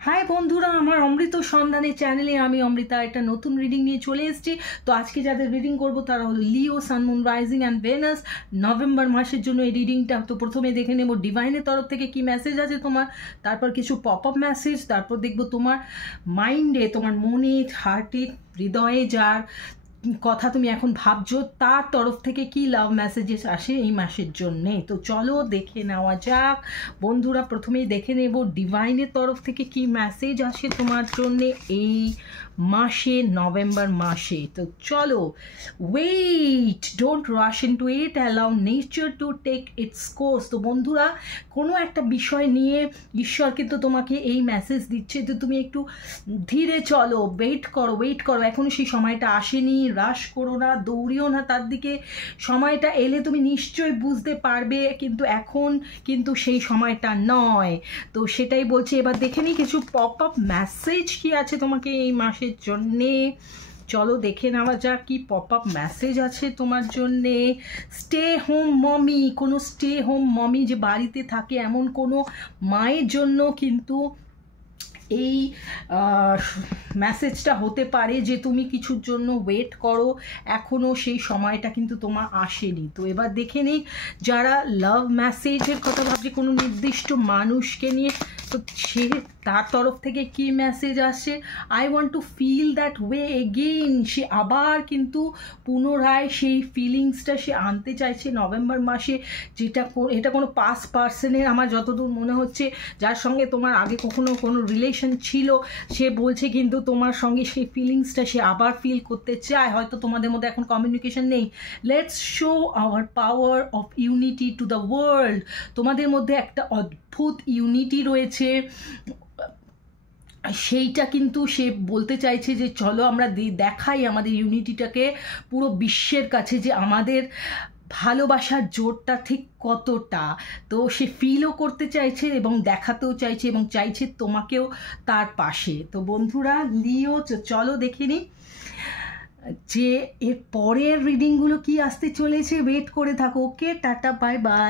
High বন্ধুরা, আমার অমৃত সন্ধানের চ্যানেলে আমি অমৃতা একটা নতুন রিডিং নিয়ে চলে এসেছি। তো আজকে যাদের রিডিং করব তারা হলো Leo, sun, moon, rising and Venus. November মাসের জন্য এই রিডিংটা। তো প্রথমে দেখে নেব ডিভাইনের তরফ থেকে কি মেসেজ আছে তোমার, তারপর কিছু পপ আপ মেসেজ, তারপর দেখব তোমার মাইন্ডে, তোমার মনে, হার্টে, হৃদয়ে যার কথা তুমি এখন ভাবছো তার তরফ থেকে কি লাভ মেসেজেস আসে এই মাসের জন্যে। তো চলো দেখে নেওয়া যাক বন্ধুরা। প্রথমেই দেখে নেব ডিভাইনের তরফ থেকে কি মেসেজ আসে তোমার জন্যে এই মাসে, নভেম্বর মাসে। তো চলো, wait, don't rush into it, allow nature to take its course. তো বন্ধুরা, কোনো একটা বিষয় নিয়ে ঈশ্বর কিন্তু তোমাকে এই মেসেজ দিচ্ছে যে তুমি একটু ধীরে চলো, ওয়েট করো, এখনও সেই সময়টা আসেনি। রাশ করো না, দৌড়িও না তার দিকে। সময়টা এলে তুমি নিশ্চয়ই বুঝতে পারবে, কিন্তু এখন কিন্তু সেই সময়টা নয়। তো সেটাই বলছি। এবার দেখে নিই কিছু পপ আপ মেসেজ কি আছে তোমাকে এই মাসের জন্যে। চলো দেখে নেওয়া যাক কি পপ আপ মেসেজ আছে তোমার জন্যে। স্টে হোম মমি, কোনো স্টে হোম মমি যে বাড়িতে থাকে এমন কোনো মায়ের জন্য কিন্তু এই মেসেজটা হতে পারে যে তুমি কিছুর জন্য ওয়েট করো, এখনও সেই সময়টা কিন্তু তোমার আসেনি। তো এবার দেখে নিই যারা লাভ মেসেজের কথা ভাবছে কোনো নির্দিষ্ট মানুষকে নিয়ে, তো সে তার তরফ থেকে কি মেসেজ আসে। I want to feel that way again. সে আবার কিন্তু পুনরায় সেই ফিলিংসটা সে আনতে চাইছে নভেম্বর মাসে। এটা কোনো পাস্ট পার্সনের আমার যতদূর মনে হচ্ছে, যার সঙ্গে তোমার আগে কখনো কোনো রিলেশন ছিল, সে বলছে কিন্তু তোমার সঙ্গে সেই ফিলিংসটা সে আবার ফিল করতে চায়। হয়তো তোমাদের মধ্যে এখন কমিউনিকেশন নেই। Let's show our power of unity to the world. তোমাদের মধ্যে একটা অদ্ভুত ইউনিটি রয়েছে, সেইটা কিন্তু সে বলতে চাইছে যে চলো আমরা দেখাই আমাদের ইউনিটিটাকে পুরো বিশ্বের কাছে, যে আমাদের ভালোবাসার জোরটা ঠিক কতটা। তো সে ফিলও করতে চাইছে এবং দেখাতেও চাইছে এবং চাইছে তোমাকেও তার পাশে। তো বন্ধুরা লিও, চলো দেখে নিই যে এর পরের রিডিংগুলো কি আসতে চলেছে। ওয়েট করে থাকো। ওকে, টাটা, বাই বাই।